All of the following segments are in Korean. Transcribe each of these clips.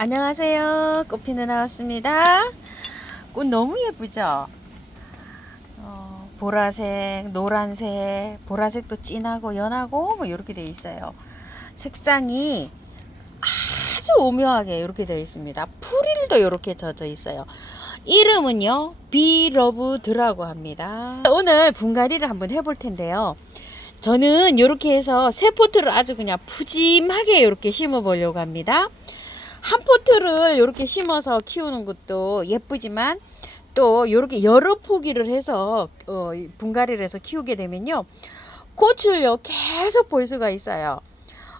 안녕하세요. 꽃피는 나왔습니다. 꽃 너무 예쁘죠? 보라색, 노란색, 보라색도 진하고 연하고 뭐 이렇게 되어 있어요. 색상이 아주 오묘하게 이렇게 되어 있습니다. 프릴도 이렇게 젖어 있어요. 이름은요, 비러브드라고 합니다. 오늘 분갈이를 한번 해볼 텐데요. 저는 이렇게 해서 새 포트를 아주 그냥 푸짐하게 이렇게 심어 보려고 합니다. 한 포트를 이렇게 심어서 키우는 것도 예쁘지만 또 이렇게 여러 포기를 해서 분갈이를 해서 키우게 되면요, 꽃을요 계속 볼 수가 있어요.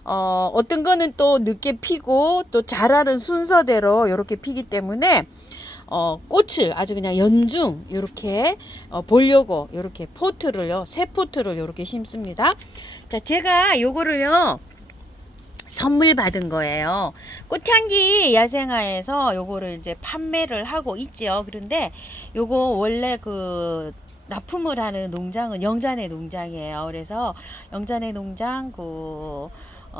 어떤 거는 또 늦게 피고 또 자라는 순서대로 이렇게 피기 때문에 꽃을 아주 그냥 연중 이렇게 보려고 이렇게 포트를요, 새 포트를 이렇게 심습니다. 자, 제가 요거를요 선물 받은 거예요. 꽃향기 야생화에서 요거를 이제 판매를 하고 있죠. 그런데 요거 원래 그 납품을 하는 농장은 영자내 농장이에요. 그래서 영자내 농장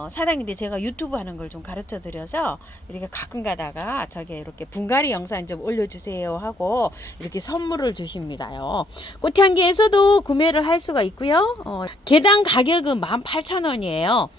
사장님이 제가 유튜브 하는 걸 좀 가르쳐 드려서 이렇게 가끔 가다가 저게 이렇게 분갈이 영상 좀 올려주세요 하고 이렇게 선물을 주십니다요. 꽃향기에서도 구매를 할 수가 있고요. 개당 가격은 18,000원이에요.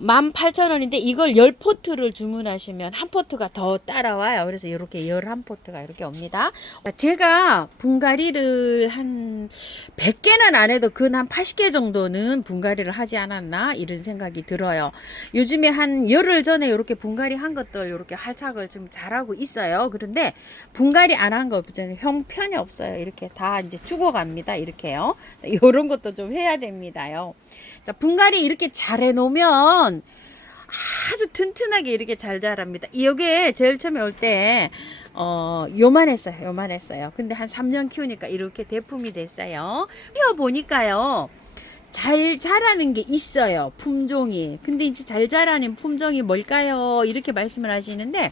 18,000원인데 이걸 10포트를 주문하시면 한 포트가 더 따라와요. 그래서 이렇게 11포트가 이렇게 옵니다. 제가 분갈이를 한 100개는 안 해도 근 한 80개 정도는 분갈이를 하지 않았나 이런 생각이 들어요. 요즘에 한 열흘 전에 이렇게 분갈이 한 것들 이렇게 활착을 좀 잘하고 있어요. 그런데 분갈이 안 한 거 형편이 없어요. 이렇게 다 이제 죽어갑니다. 이렇게요. 이런 것도 좀 해야 됩니다요. 자, 분갈이 이렇게 잘 해놓으면 아주 튼튼하게 이렇게 잘 자랍니다. 이게 제일 처음에 올 때 요만했어요. 근데 한 3년 키우니까 이렇게 대품이 됐어요. 키워보니까요, 잘 자라는 게 있어요, 품종이. 근데 이제 잘 자라는 품종이 뭘까요? 이렇게 말씀을 하시는데,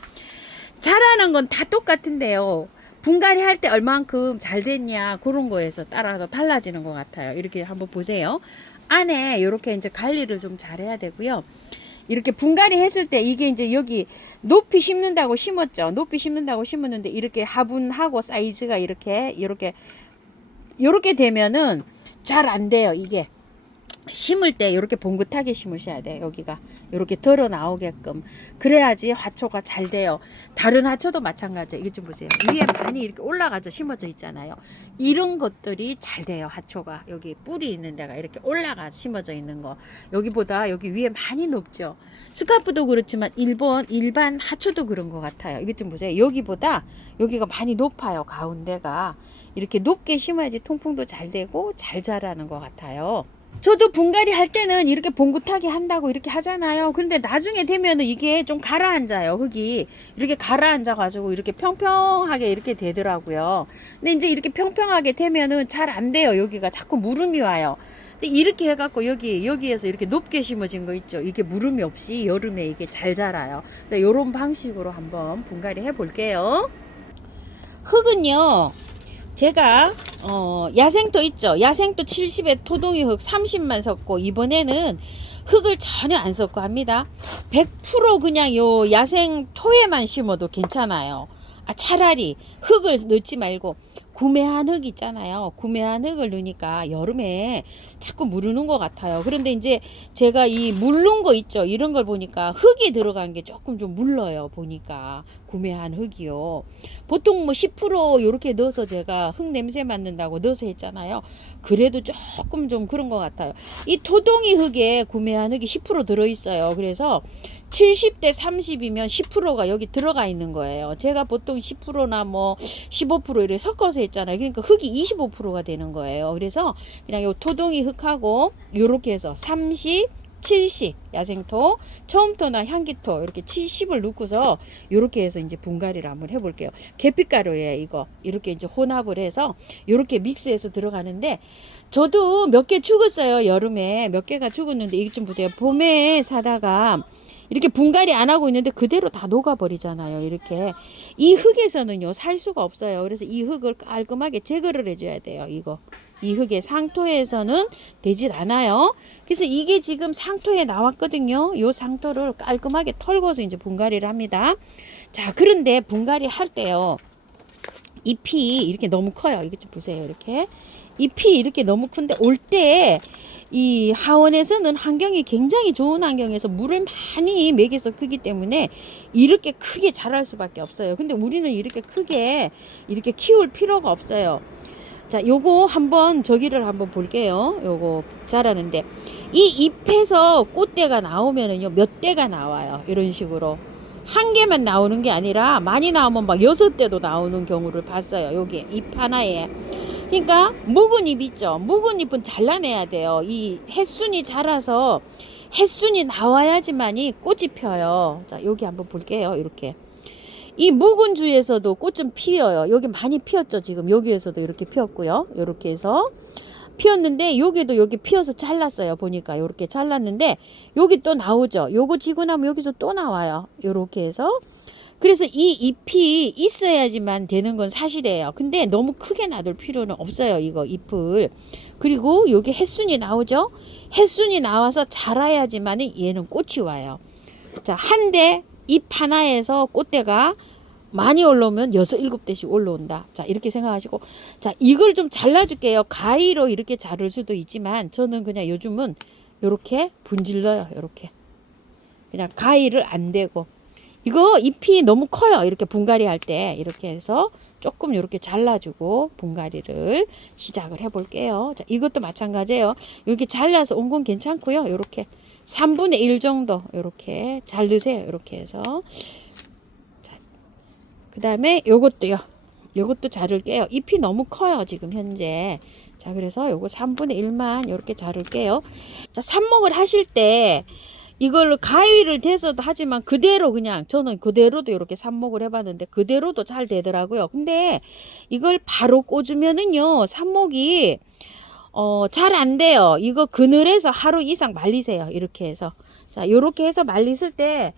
자라는 건 다 똑같은데요, 분갈이 할 때 얼만큼 잘 됐냐 그런 거에서 따라서 달라지는 것 같아요. 이렇게 한번 보세요. 안에 이렇게 이제 관리를 좀 잘해야 되고요. 이렇게 분갈이 했을 때 이게 이제 여기 높이 심는다고 심었죠. 높이 심는다고 심었는데 이렇게 화분하고 사이즈가 이렇게 되면은 잘 안 돼요. 이게 심을 때 이렇게 봉긋하게 심으셔야 돼요. 여기가 이렇게 덜어 나오게끔. 그래야지 화초가 잘 돼요. 다른 화초도 마찬가지예요. 이게 좀 보세요. 위에 많이 이렇게 올라가서 심어져 있잖아요. 이런 것들이 잘 돼요. 화초가 여기 뿌리 있는 데가 이렇게 올라가 심어져 있는 거, 여기보다 여기 위에 많이 높죠. 스카프도 그렇지만 일반 화초도 그런 것 같아요. 이게 좀 보세요. 여기보다 여기가 많이 높아요. 가운데가 이렇게 높게 심어야지 통풍도 잘 되고 잘 자라는 것 같아요. 저도 분갈이 할 때는 이렇게 봉긋하게 한다고 이렇게 하잖아요. 그런데 나중에 되면은 이게 좀 가라앉아요. 흙이 이렇게 가라앉아 가지고 이렇게 평평하게 이렇게 되더라고요. 근데 이제 이렇게 평평하게 되면은 잘 안 돼요. 여기가 자꾸 물음이 와요. 근데 이렇게 해갖고 여기에서 이렇게 높게 심어진 거 있죠. 이게 물음이 없이 여름에 이게 잘 자라요. 근데 이런 방식으로 한번 분갈이 해 볼게요. 흙은요, 제가 야생토 있죠. 야생토 70에 토동이 흙 30만 섞고, 이번에는 흙을 전혀 안 섞고 합니다. 100% 그냥 요 야생토에만 심어도 괜찮아요. 차라리 흙을 넣지 말고 구매한 흙 있잖아요. 구매한 흙을 넣으니까 여름에 자꾸 무르는 것 같아요. 그런데 이제 제가 이 물른 거 있죠. 이런 걸 보니까 흙이 들어간 게 조금 좀 물러요. 보니까 구매한 흙이요. 보통 뭐 10% 이렇게 넣어서 제가 흙 냄새 맡는다고 넣어서 했잖아요. 그래도 조금 좀 그런 것 같아요. 이 토동이 흙에 구매한 흙이 10% 들어있어요. 그래서 70대 30이면 10%가 여기 들어가 있는 거예요. 제가 보통 10%나 뭐 15% 이렇게 섞어서 했잖아요. 그러니까 흙이 25%가 되는 거예요. 그래서 그냥 요 토동이 흙하고 요렇게 해서 30, 70 야생토, 처음토나 향기토 이렇게 70을 넣고서 요렇게 해서 이제 분갈이를 한번 해볼게요. 계피가루에 이거 이렇게 이제 혼합을 해서 요렇게 믹스해서 들어가는데, 저도 몇 개 죽었어요. 여름에 몇 개가 죽었는데 이게 좀 보세요. 봄에 사다가 이렇게 분갈이 안 하고 있는데 그대로 다 녹아버리잖아요. 이렇게 이 흙에서는요 살 수가 없어요. 그래서 이 흙을 깔끔하게 제거를 해줘야 돼요. 이거 이 흙에 상토에서는 되질 않아요. 그래서 이게 지금 상토에 나왔거든요. 요 상토를 깔끔하게 털고서 이제 분갈이를 합니다. 자, 그런데 분갈이 할 때요. 잎이 이렇게 너무 커요. 이거 좀 보세요. 이렇게. 잎이 이렇게 너무 큰데 올 때 이 하원에서는 환경이 굉장히 좋은 환경에서 물을 많이 먹여서 크기 때문에 이렇게 크게 자랄 수밖에 없어요. 근데 우리는 이렇게 크게 이렇게 키울 필요가 없어요. 자, 요거 한번 저기를 한번 볼게요. 요거 자라는데 이 잎에서 꽃대가 나오면은요 몇 대가 나와요. 이런 식으로 한 개만 나오는 게 아니라 많이 나오면 막 6대도 나오는 경우를 봤어요. 여기 잎 하나에. 그러니까 묵은 잎 있죠. 묵은 잎은 잘라내야 돼요. 이 햇순이 자라서 햇순이 나와야지만이 꽃이 펴요. 자, 여기 한번 볼게요. 이렇게. 이 묵은 주에서도 꽃 좀 피어요. 여기 많이 피었죠. 지금 여기에서도 이렇게 피었고요. 이렇게 해서 피었는데 여기도 이렇게 피어서 잘랐어요. 보니까 이렇게 잘랐는데 여기 또 나오죠. 요거 지고 나면 여기서 또 나와요. 이렇게 해서 그래서 이 잎이 있어야지만 되는 건 사실이에요. 근데 너무 크게 놔둘 필요는 없어요. 이거 잎을. 그리고 여기 햇순이 나오죠. 햇순이 나와서 자라야지만 얘는 꽃이 와요. 자, 한 대 잎 하나에서 꽃대가 많이 올라오면 6, 7대씩 올라온다. 자, 이렇게 생각하시고, 자, 이걸 좀 잘라줄게요. 가위로 이렇게 자를 수도 있지만 저는 그냥 요즘은 요렇게 분질러요. 요렇게 그냥 가위를 안 대고, 이거 잎이 너무 커요. 이렇게 분갈이 할 때 이렇게 해서 조금 이렇게 잘라주고 분갈이를 시작을 해볼게요. 자, 이것도 마찬가지예요. 이렇게 잘라서 온 건 괜찮고요. 이렇게 3분의 1 정도 이렇게 자르세요. 이렇게 해서. 자, 그 다음에 요것도요. 요것도 자를게요. 잎이 너무 커요. 지금 현재. 자, 그래서 요거 3분의 1만 이렇게 자를게요. 자, 삽목을 하실 때 이걸로 가위를 대서도 하지만 그대로 그냥 저는 그대로도 이렇게 삽목을 해봤는데 그대로도 잘 되더라고요. 근데 이걸 바로 꽂으면은요 삽목이 잘 안 돼요. 이거 그늘에서 하루 이상 말리세요. 이렇게 해서 자 요렇게 해서 말리실 때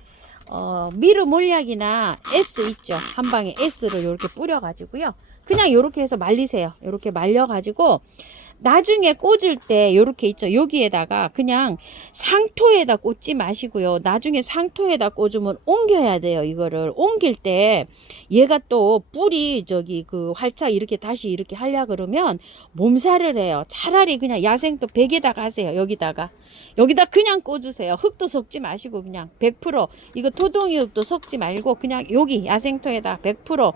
미르 몰약이나 S 있죠. 한 방에 S를 이렇게 뿌려 가지고요. 그냥 요렇게 해서 말리세요. 요렇게 말려 가지고 나중에 꽂을 때 요렇게 있죠. 여기에다가 그냥 상토에다 꽂지 마시고요. 나중에 상토에다 꽂으면 옮겨야 돼요. 이거를 옮길 때 얘가 또 뿌리 저기 그 활착 이렇게 다시 이렇게 하려 그러면 몸살을 해요. 차라리 그냥 야생토 100에다가 하세요. 여기다 그냥 꽂으세요. 흙도 섞지 마시고 그냥 100% 이거 토동이 흙도 섞지 말고 그냥 여기 야생토에다 100%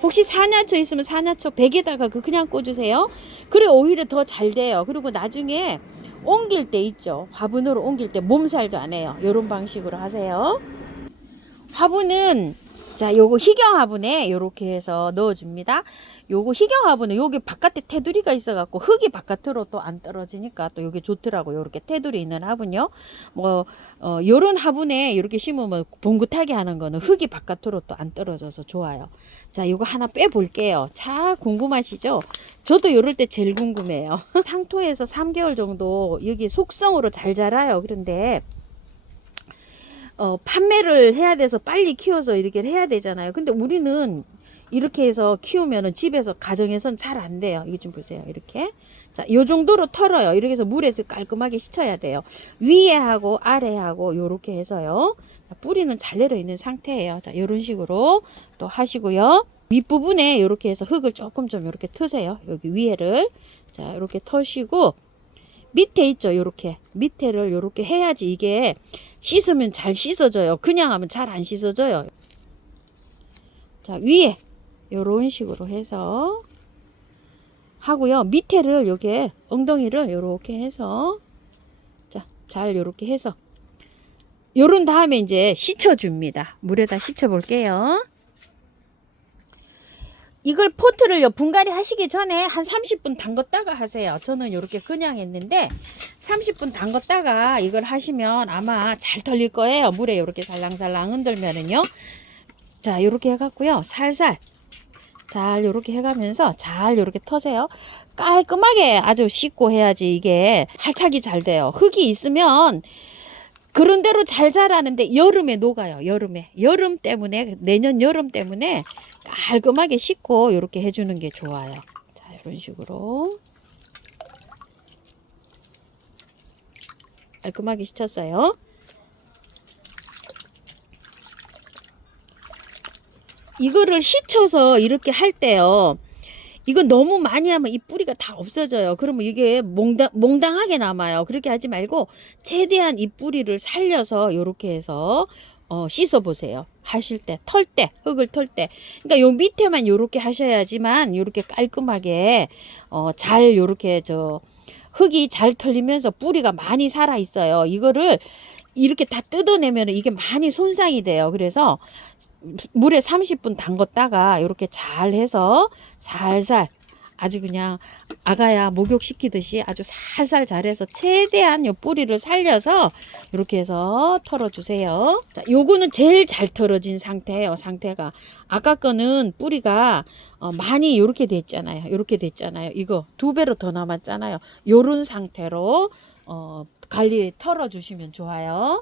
혹시 산야초 있으면 산야초 100에다가 그냥 꽂으세요. 그래 오히려 더 잘 돼요. 그리고 나중에 옮길 때 있죠. 화분으로 옮길 때 몸살도 안 해요. 이런 방식으로 하세요. 화분은 자 요거 희경 화분에 요렇게 해서 넣어줍니다. 요거 희경 화분은 여기 바깥에 테두리가 있어 갖고 흙이 바깥으로 또 안 떨어지니까 또 요게 좋더라고요. 요렇게 테두리 있는 화분요. 뭐 요런 화분에 이렇게 심으면 봉긋하게 하는 거는 흙이 바깥으로 또 안 떨어져서 좋아요. 자 요거 하나 빼 볼게요. 자 궁금하시죠? 저도 요럴 때 제일 궁금해요. 상토에서 3개월 정도 여기 속성으로 잘 자라요. 그런데 판매를 해야 돼서 빨리 키워서 이렇게 해야 되잖아요. 근데 우리는 이렇게 해서 키우면은 집에서 가정에선 잘 안 돼요. 이거 좀 보세요. 이렇게. 자, 요 정도로 털어요. 이렇게 해서 물에서 깔끔하게 씻어야 돼요. 위에 하고 아래 하고 요렇게 해서요. 뿌리는 잘 내려 있는 상태예요. 자, 요런 식으로 또 하시고요. 윗부분에 요렇게 해서 흙을 조금 좀 요렇게 트세요. 여기 위에를. 자, 요렇게 터시고 밑에 있죠. 요렇게. 밑에를 요렇게 해야지 이게 씻으면 잘 씻어져요. 그냥 하면 잘 안 씻어져요. 자, 위에 요런 식으로 해서 하고요. 밑에를 요게 엉덩이를 요렇게 해서 자, 잘 요렇게 해서 요런 다음에 이제 씻어 줍니다. 물에다 씻어 볼게요. 이걸 포트를요 분갈이 하시기 전에 한 30분 담갔다가 하세요. 저는 이렇게 그냥 했는데 30분 담갔다가 이걸 하시면 아마 잘 털릴 거예요. 물에 이렇게 살랑살랑 흔들면은요. 자 이렇게 해갖고요 살살 잘 이렇게 해가면서 잘 이렇게 터세요. 깔끔하게 아주 씻고 해야지 이게 활착이 잘 돼요. 흙이 있으면 그런 대로 잘 자라는데 여름에 녹아요. 여름 때문에 내년 여름 때문에 깔끔하게 씻고 이렇게 해주는 게 좋아요. 자 이런 식으로 깔끔하게 씻었어요. 이거를 씻혀서 이렇게 할 때요. 이거 너무 많이 하면 이 뿌리가 다 없어져요. 그러면 이게 몽당하게 남아요. 그렇게 하지 말고 최대한 이 뿌리를 살려서 이렇게 해서 씻어 보세요. 하실 때, 털 때, 흙을 털 때. 그러니까 요 밑에만 요렇게 하셔야지만 요렇게 깔끔하게 잘 요렇게 흙이 잘 털리면서 뿌리가 많이 살아 있어요. 이거를 이렇게 다 뜯어내면 이게 많이 손상이 돼요. 그래서 물에 30분 담궜다가 이렇게 잘 해서 살살 아주 그냥 아가야 목욕시키듯이 아주 살살 잘해서 최대한 요 뿌리를 살려서 이렇게 해서 털어주세요. 자, 요거는 제일 잘 털어진 상태예요. 상태가 아까 거는 뿌리가 많이 요렇게 됐잖아요. 요렇게 됐잖아요. 이거 2배로 더 남았잖아요. 요런 상태로 관리 털어주시면 좋아요.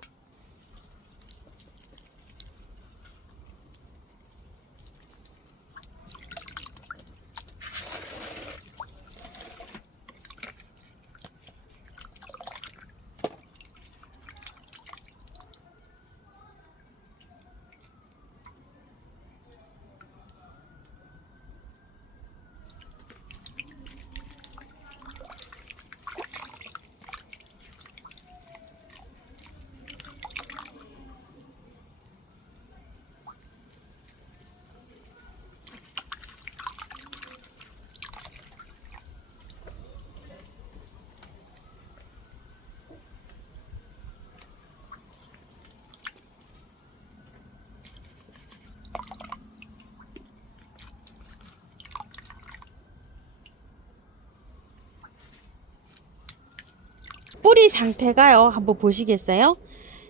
뿌리 상태가요. 한번 보시겠어요?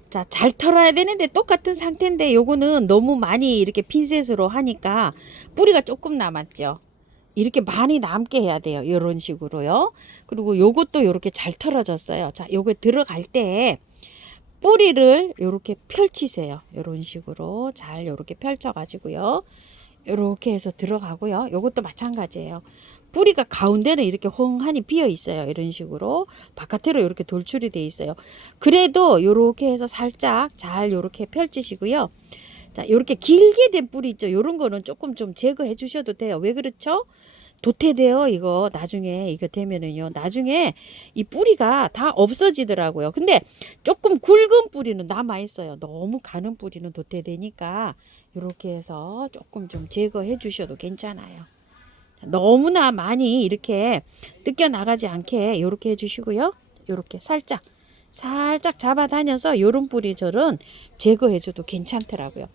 자, 잘 털어야 되는데 똑같은 상태인데 요거는 너무 많이 이렇게 핀셋으로 하니까 뿌리가 조금 남았죠. 이렇게 많이 남게 해야 돼요. 이런 식으로요. 그리고 요것도 이렇게 잘 털어졌어요. 자, 요거 들어갈 때 뿌리를 이렇게 펼치세요. 이런 식으로 잘 이렇게 펼쳐 가지고요. 이렇게 해서 들어가고요. 요것도 마찬가지예요. 뿌리가 가운데는 이렇게 헝하니 비어 있어요. 이런 식으로 바깥으로 이렇게 돌출이 돼 있어요. 그래도 이렇게 해서 살짝 잘 이렇게 펼치시고요. 자, 이렇게 길게 된 뿌리 있죠. 이런 거는 조금 좀 제거해 주셔도 돼요. 왜 그렇죠? 도태돼요. 이거 나중에 이거 되면은요. 나중에 이 뿌리가 다 없어지더라고요. 근데 조금 굵은 뿌리는 남아 있어요. 너무 가는 뿌리는 도태되니까 이렇게 해서 조금 좀 제거해 주셔도 괜찮아요. 너무나 많이 이렇게 뜯겨 나가지 않게 이렇게 해주시고요. 이렇게 살짝 잡아다녀서 요런 뿌리절은 제거해줘도 괜찮더라고요.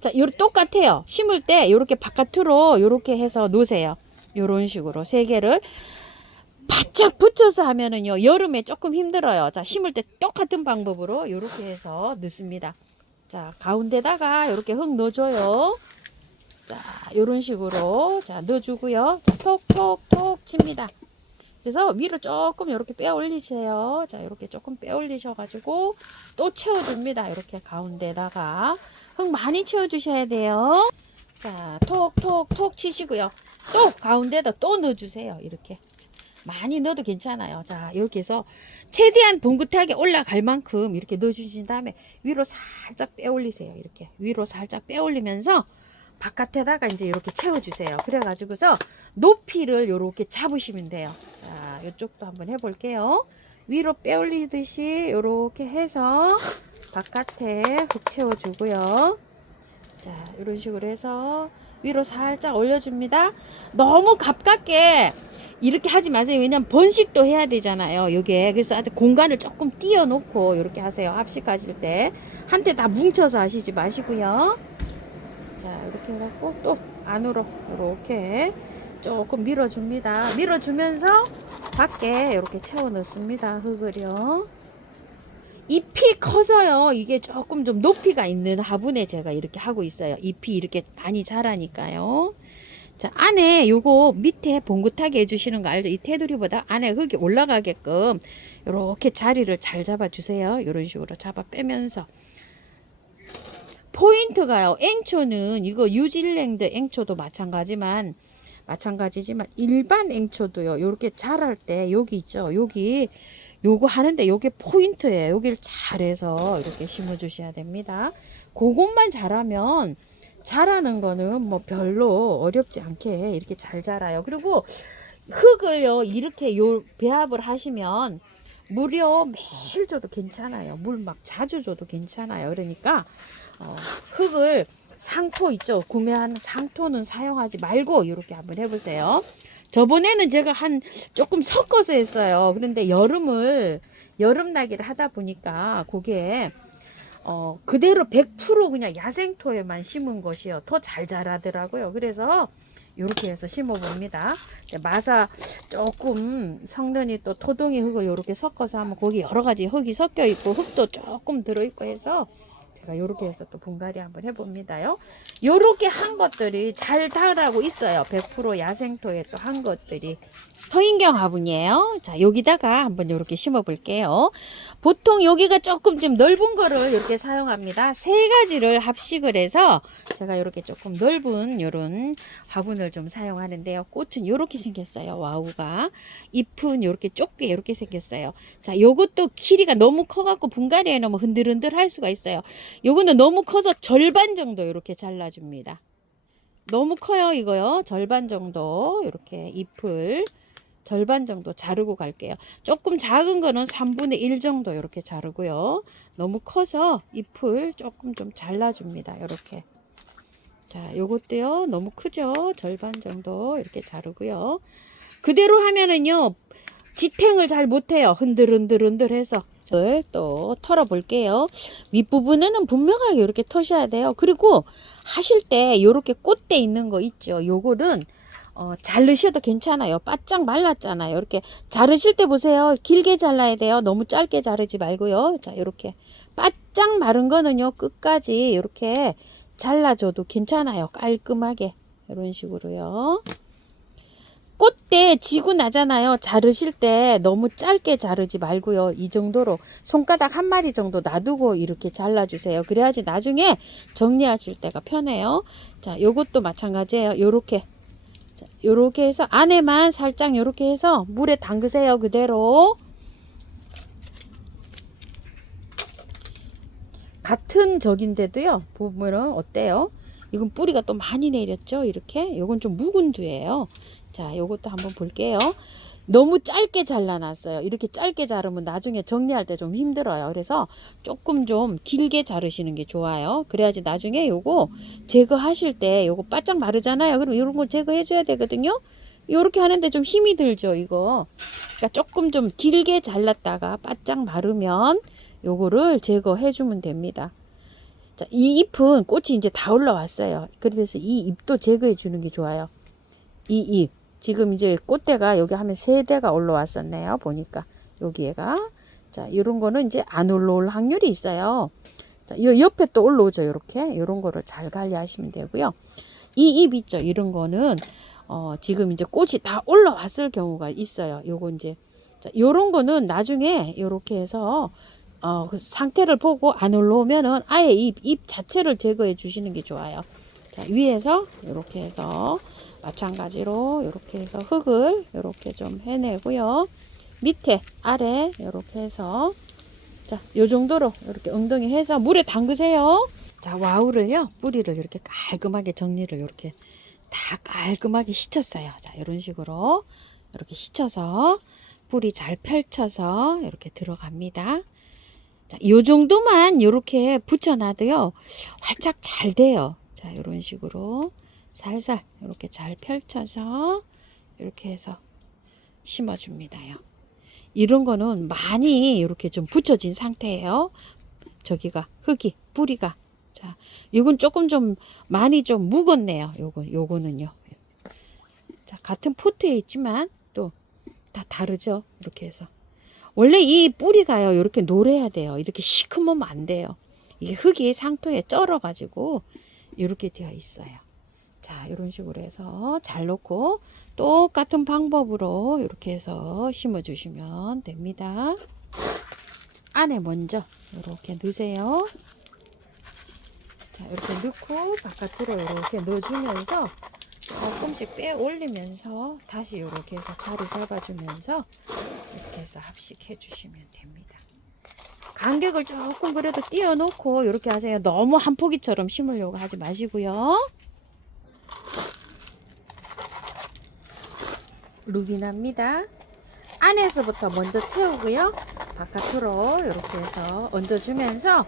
자, 요 똑같아요. 심을 때 이렇게 바깥으로 이렇게 해서 놓으세요. 요런 식으로 3개를 바짝 붙여서 하면은요 여름에 조금 힘들어요. 자, 심을 때 똑같은 방법으로 이렇게 해서 넣습니다. 자, 가운데다가 이렇게 흙 넣어줘요. 자, 요런 식으로 자 넣어주고요. 자, 톡톡톡 칩니다. 그래서 위로 조금 이렇게 빼 올리세요. 자, 이렇게 조금 빼 올리셔가지고 또 채워줍니다. 이렇게 가운데다가 흙 많이 채워주셔야 돼요. 자, 톡톡톡 치시고요. 또 가운데다 또 넣어주세요. 이렇게 많이 넣어도 괜찮아요. 자, 이렇게 해서 최대한 봉긋하게 올라갈 만큼 이렇게 넣어주신 다음에 위로 살짝 빼 올리세요. 이렇게 위로 살짝 빼 올리면서 바깥에다가 이제 이렇게 채워주세요. 그래가지고서 높이를 이렇게 잡으시면 돼요. 자, 이쪽도 한번 해볼게요. 위로 빼 올리듯이 이렇게 해서 바깥에 흙 채워주고요. 자, 이런 식으로 해서 위로 살짝 올려줍니다. 너무 가깝게 이렇게 하지 마세요. 왜냐면 번식도 해야 되잖아요. 요게. 그래서 아주 공간을 조금 띄워놓고 이렇게 하세요. 합식하실 때. 한테 다 뭉쳐서 하시지 마시고요. 자, 이렇게 해갖고 또 안으로 이렇게 조금 밀어줍니다. 밀어주면서 밖에 이렇게 채워 넣습니다. 흙을요. 잎이 커서요. 이게 조금 좀 높이가 있는 화분에 제가 이렇게 하고 있어요. 잎이 이렇게 많이 자라니까요. 자, 안에 요거 밑에 봉긋하게 해주시는 거 알죠? 이 테두리보다 안에 흙이 올라가게끔 이렇게 자리를 잘 잡아주세요. 이런 식으로 잡아 빼면서. 포인트가요. 앵초는 이거 뉴질랜드 앵초도 마찬가지지만 일반 앵초도요. 이렇게 자랄 때 여기 있죠. 여기 요거 하는데 요게 포인트예요. 여기를 잘해서 이렇게 심어 주셔야 됩니다. 그것만 잘하면 자라는 거는 뭐 별로 어렵지 않게 이렇게 잘 자라요. 그리고 흙을요 이렇게 요 배합을 하시면 물요 매일 줘도 괜찮아요. 물 막 자주 줘도 괜찮아요. 그러니까 흙을 상토 있죠. 구매한 상토는 사용하지 말고 이렇게 한번 해보세요. 저번에는 제가 한 조금 섞어서 했어요. 그런데 여름나기를 하다 보니까 그게 그대로 100% 그냥 야생토에만 심은 것이요. 더 잘 자라더라고요. 그래서 이렇게 해서 심어 봅니다. 마사 조금 성는이 또 토동이 흙을 이렇게 섞어서 하면 거기 여러 가지 흙이 섞여 있고 흙도 조금 들어 있고 해서 제가 이렇게 해서 또 분갈이 한번 해봅니다요. 이렇게 한 것들이 잘 자라고 있어요. 100% 야생토에 또 한 것들이. 서인경 화분이에요. 자, 여기다가 한번 이렇게 심어 볼게요. 보통 여기가 조금 좀 넓은 거를 이렇게 사용합니다. 세 가지를 합식을 해서 제가 이렇게 조금 넓은 이런 화분을 좀 사용하는데요. 꽃은 이렇게 생겼어요. 와우가. 잎은 이렇게 좁게 이렇게 생겼어요. 자, 요것도 길이가 너무 커갖고 분갈이에 넣으면 흔들흔들 할 수가 있어요. 요거는 너무 커서 절반 정도 이렇게 잘라줍니다. 너무 커요, 이거요. 절반 정도 이렇게 잎을 절반 정도 자르고 갈게요. 조금 작은 거는 3분의 1 정도 이렇게 자르고요. 너무 커서 잎을 조금 좀 잘라줍니다. 이렇게. 자, 요것도요. 너무 크죠? 절반 정도 이렇게 자르고요. 그대로 하면은요. 지탱을 잘 못해요. 흔들흔들 해서. 또 털어 볼게요. 윗부분에는 분명하게 이렇게 터셔야 돼요. 그리고 하실 때 이렇게 꽃대 있는 거 있죠. 요거는 자르셔도 괜찮아요. 바짝 말랐잖아요. 이렇게 자르실 때 보세요. 길게 잘라야 돼요. 너무 짧게 자르지 말고요. 자, 이렇게 바짝 마른 거는요. 끝까지 이렇게 잘라줘도 괜찮아요. 깔끔하게 이런 식으로요. 꽃대 지고 나잖아요. 자르실 때 너무 짧게 자르지 말고요. 이 정도로 손가락 한 마리 정도 놔두고 이렇게 잘라주세요. 그래야지 나중에 정리하실 때가 편해요. 자, 요것도 마찬가지예요. 요렇게. 자, 요렇게 해서 안에만 살짝 요렇게 해서 물에 담그세요. 그대로. 같은 적인데도요. 보면은 어때요? 이건 뿌리가 또 많이 내렸죠. 이렇게. 요건 좀 묵은 두예요. 자, 요것도 한번 볼게요. 너무 짧게 잘라놨어요. 이렇게 짧게 자르면 나중에 정리할 때 좀 힘들어요. 그래서 조금 좀 길게 자르시는 게 좋아요. 그래야지 나중에 요거 제거하실 때 요거 바짝 마르잖아요. 그럼 이런 거 제거해 줘야 되거든요. 요렇게 하는데 좀 힘이 들죠, 이거. 그러니까 조금 좀 길게 잘랐다가 바짝 마르면 요거를 제거해 주면 됩니다. 자, 이 잎은 꽃이 이제 다 올라왔어요. 그래서 이 잎도 제거해 주는 게 좋아요. 이 잎. 지금 이제 꽃대가 여기 하면 3대가 올라왔었네요. 보니까 여기에가. 자, 이런 거는 이제 안 올라올 확률이 있어요. 자, 이 옆에 또 올라오죠. 이렇게. 이런 거를 잘 관리하시면 되고요. 이 잎 있죠. 이런 거는 지금 이제 꽃이 다 올라왔을 경우가 있어요. 요거 이제 자, 요런 거는 나중에 요렇게 해서 그 상태를 보고 안 올라오면은 아예 잎 자체를 제거해 주시는 게 좋아요. 자, 위에서 이렇게 해서 마찬가지로 이렇게 해서 흙을 이렇게 좀 해내고요. 밑에 아래 이렇게 해서 자, 요 정도로 이렇게 엉덩이 해서 물에 담그세요. 자, 와우를요. 뿌리를 이렇게 깔끔하게 정리를 이렇게 다 깔끔하게 씻었어요. 자, 이런 식으로 이렇게 씻어서 뿌리 잘 펼쳐서 이렇게 들어갑니다. 자, 요 정도만 이렇게 붙여놔도요. 활짝 잘 돼요. 자, 이런 식으로 살살 이렇게 잘 펼쳐서 이렇게 해서 심어줍니다요. 이런 거는 많이 이렇게 좀 붙여진 상태예요. 저기가 흙이 뿌리가 자, 이건 조금 좀 많이 좀 묵었네요. 요거는요. 자, 같은 포트에 있지만 또 다 다르죠. 이렇게 해서 원래 이 뿌리가요. 이렇게 노래야 돼요. 이렇게 시커매면 안 돼요. 이게 흙이 상토에 쩔어 가지고 이렇게 되어 있어요. 자, 이런 식으로 해서 잘 놓고 똑같은 방법으로 이렇게 해서 심어 주시면 됩니다. 안에 먼저 이렇게 넣으세요. 자, 이렇게 넣고 바깥으로 이렇게 넣어주면서 조금씩 빼 올리면서 다시 이렇게 해서 자리 잡아주면서 이렇게 해서 합식해 주시면 됩니다. 간격을 조금 그래도 띄워놓고 이렇게 하세요. 너무 한 포기처럼 심으려고 하지 마시고요. 루비납니다. 안에서부터 먼저 채우고요. 바깥으로 이렇게 해서 얹어주면서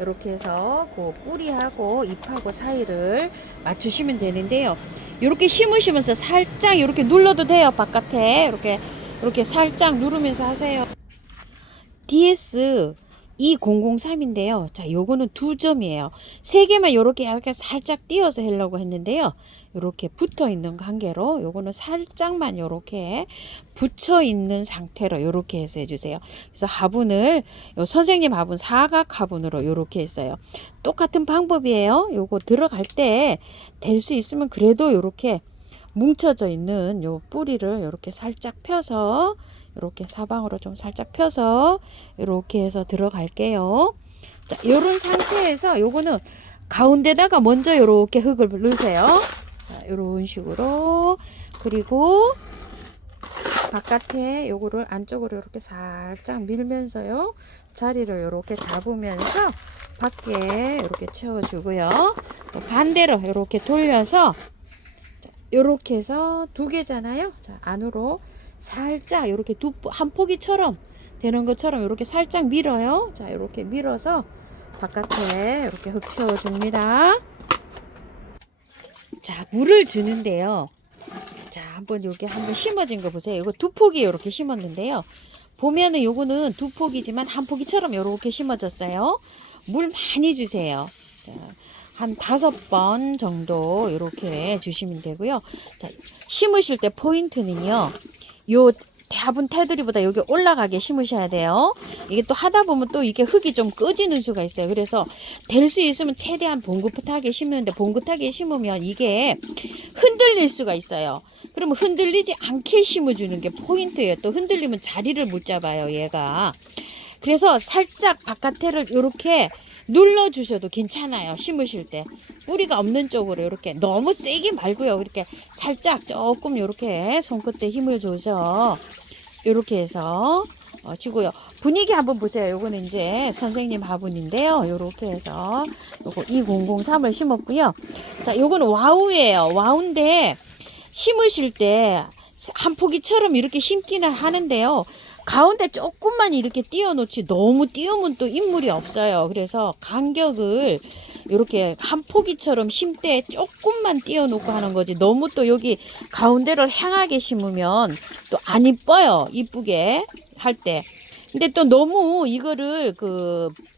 이렇게 해서 그 뿌리하고 잎하고 사이를 맞추시면 되는데요. 이렇게 심으시면서 살짝 이렇게 눌러도 돼요. 바깥에 이렇게 살짝 누르면서 하세요. DS 2003인데요. 자, 요거는 2점이에요. 3개만 이렇게 살짝 띄어서 하려고 했는데요. 이렇게 붙어 있는 관계로 요거는 살짝만 이렇게 붙여 있는 상태로 이렇게 해서 해주세요. 그래서 화분을 선생님 화분 사각 화분으로 이렇게 했어요. 똑같은 방법이에요. 요거 들어갈 때 될 수 있으면 그래도 이렇게 뭉쳐져 있는 요 뿌리를 이렇게 살짝 펴서 이렇게 사방으로 좀 살짝 펴서 이렇게 해서 들어갈게요. 자, 요런 상태에서 요거는 가운데다가 먼저 이렇게 흙을 넣으세요. 자, 요런 식으로. 그리고 바깥에 요거를 안쪽으로 이렇게 살짝 밀면서요. 자리를 이렇게 잡으면서 밖에 이렇게 채워주고요. 또 반대로 이렇게 돌려서 이렇게 해서 2개잖아요. 자, 안으로 살짝 이렇게 한 포기처럼 되는 것처럼 이렇게 살짝 밀어요. 자, 이렇게 밀어서 바깥에 이렇게 흙 채워줍니다. 자, 물을 주는데요. 자, 한번 여기 한번 심어진 거 보세요. 이거 2포기 이렇게 심었는데요. 보면은 요거는 2포기지만 한 포기처럼 이렇게 심어졌어요. 물 많이 주세요. 자, 한 5번 정도 이렇게 주시면 되고요. 자, 심으실 때 포인트는요. 요 화분 테두리보다 여기 올라가게 심으셔야 돼요. 이게 또 하다 보면 또 이게 흙이 좀 꺼지는 수가 있어요. 그래서 될 수 있으면 최대한 봉긋하게 심는데 봉긋하게 심으면 이게 흔들릴 수가 있어요. 그러면 흔들리지 않게 심어주는 게 포인트예요. 또 흔들리면 자리를 못 잡아요, 얘가. 그래서 살짝 바깥에를 이렇게 눌러주셔도 괜찮아요. 심으실 때 뿌리가 없는 쪽으로 이렇게 너무 세게 말고요. 이렇게 살짝 조금 이렇게 손끝에 힘을 줘서 이렇게 해서 주고요. 분위기 한번 보세요. 요거는 이제 선생님 화분인데요. 요렇게 해서 요거 2003을 심었고요. 자, 요거는 와우예요. 와우인데 심으실 때 한 포기처럼 이렇게 심기는 하는데요. 가운데 조금만 이렇게 띄워 놓지 너무 띄우면 또 인물이 없어요. 그래서 간격을 이렇게 한 포기처럼 심때 조금만 띄워 놓고 하는 거지 너무 또 여기 가운데를 향하게 심으면 또 안 이뻐요. 이쁘게 할 때. 근데 또 너무 이거를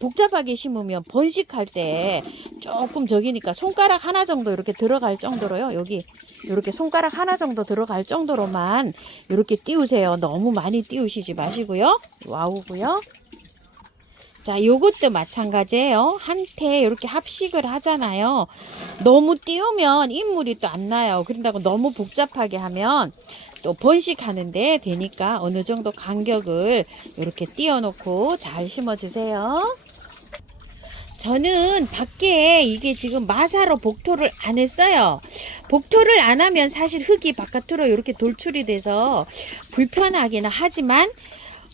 복잡하게 심으면 번식할 때 조금 저기니까 손가락 하나 정도 이렇게 들어갈 정도로요. 여기 이렇게 손가락 하나 정도 들어갈 정도로만 이렇게 띄우세요. 너무 많이 띄우시지 마시고요. 와우고요. 자, 요것도 마찬가지예요. 한테 이렇게 합식을 하잖아요. 너무 띄우면 인물이 또 안 나요. 그런다고 너무 복잡하게 하면 또 번식하는데 되니까 어느 정도 간격을 이렇게 띄워놓고 잘 심어주세요. 저는 밖에 이게 지금 마사로 복토를 안 했어요. 복토를 안 하면 사실 흙이 바깥으로 이렇게 돌출이 돼서 불편하기는 하지만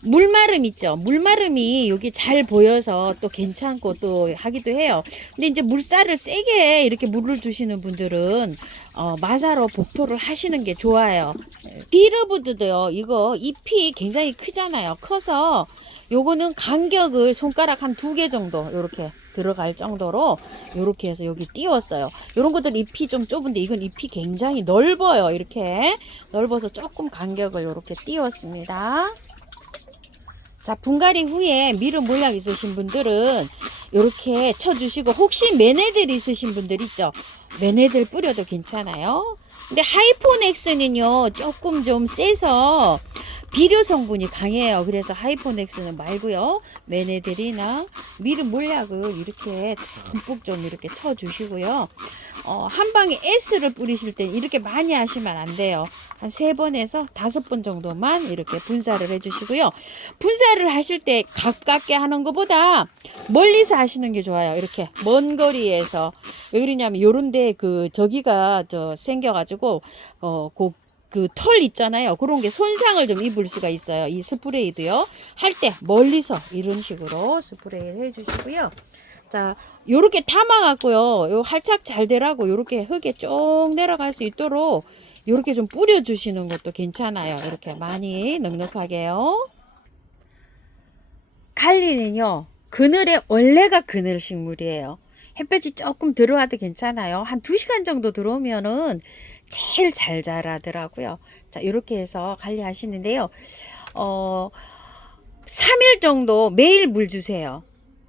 물마름 있죠. 물마름이 여기 잘 보여서 또 괜찮고 또 하기도 해요. 근데 이제 물살을 세게 이렇게 물을 주시는 분들은 마사로 복토를 하시는 게 좋아요. 비러브드도요. 이거 잎이 굉장히 크잖아요. 커서 요거는 간격을 손가락 한 2개 정도 이렇게 들어갈 정도로 이렇게 해서 여기 띄웠어요. 이런 것들 잎이 좀 좁은데 이건 잎이 굉장히 넓어요. 이렇게 넓어서 조금 간격을 이렇게 띄웠습니다. 자, 분갈이 후에 미름 모양 있으신 분들은 이렇게 쳐주시고 혹시 매네들 있으신 분들 있죠. 매네들 뿌려도 괜찮아요. 근데 하이포넥스는요 조금 좀 세서 비료 성분이 강해요. 그래서 하이포넥스는 말고요. 매네들이나 미름 몰약을 이렇게 듬뿍 좀 이렇게 쳐주시고요. 한 방에 S를 뿌리실 때 이렇게 많이 하시면 안 돼요. 한 3번에서 5번 정도만 이렇게 분사를 해주시고요. 분사를 하실 때 가깝게 하는 것보다 멀리서 하시는 게 좋아요. 이렇게 먼 거리에서 왜 그러냐면 요런데 저기가 생겨가지고 그 털 있잖아요. 그런 게 손상을 좀 입을 수가 있어요. 이 스프레이도요. 할 때 멀리서 이런 식으로 스프레이를 해주시고요. 자, 요렇게 담아갖고요. 요 활착 잘 되라고 요렇게 흙에 쭉 내려갈 수 있도록 요렇게 좀 뿌려주시는 것도 괜찮아요. 이렇게 많이 넉넉하게요. 갈리는요, 그늘에 원래가 그늘 식물이에요. 햇볕이 조금 들어와도 괜찮아요. 한 2시간 정도 들어오면은 제일 잘 자라더라고요. 자, 이렇게 해서 관리하시는데요. 3일 정도 매일 물 주세요.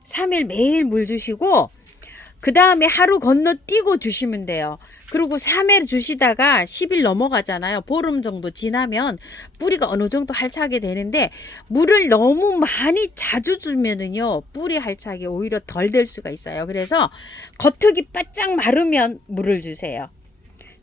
3일 매일 물 주시고, 그 다음에 하루 건너뛰고 주시면 돼요. 그리고 3회 주시다가 10일 넘어가잖아요. 보름 정도 지나면 뿌리가 어느 정도 활착이 되는데, 물을 너무 많이 자주 주면은요, 뿌리 활착이 오히려 덜 될 수가 있어요. 그래서 겉흙이 바짝 마르면 물을 주세요.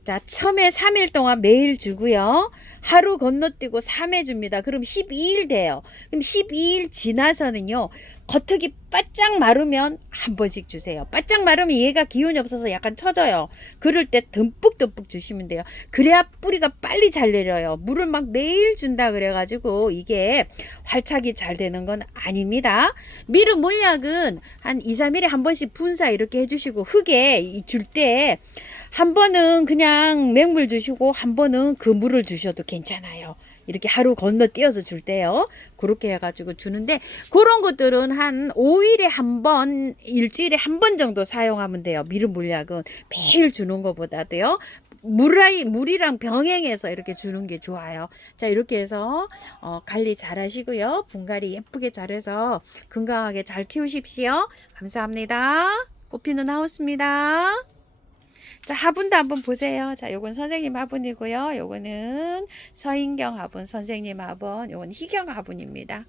자, 처음에 3일 동안 매일 주고요. 하루 건너뛰고 3회 줍니다. 그럼 12일 돼요. 그럼 12일 지나서는요. 겉흙이 바짝 마르면 한 번씩 주세요. 바짝 마르면 얘가 기운이 없어서 약간 처져요. 그럴 때 듬뿍듬뿍 주시면 돼요. 그래야 뿌리가 빨리 잘 내려요. 물을 막 매일 준다 그래가지고 이게 활착이 잘 되는 건 아닙니다. 미르 물약은 한 2, 3일에 한 번씩 분사 이렇게 해주시고, 흙에 줄 때 한 번은 그냥 맹물 주시고 한 번은 그 물을 주셔도 괜찮아요. 이렇게 하루 건너뛰어서 줄 때요. 그렇게 해가지고 주는데, 그런 것들은 한 5일에 한 번, 일주일에 한 번 정도 사용하면 돼요. 미름 물약은 매일 주는 것보다도요. 물이랑 병행해서 이렇게 주는 게 좋아요. 자, 이렇게 해서 관리 잘 하시고요. 분갈이 예쁘게 잘해서 건강하게 잘 키우십시오. 감사합니다. 꽃피는 하우스입니다. 자, 화분도 한번 보세요. 자, 요건 선생님 화분이고요. 요거는 서인경 화분, 선생님 화분, 요건 희경 화분입니다.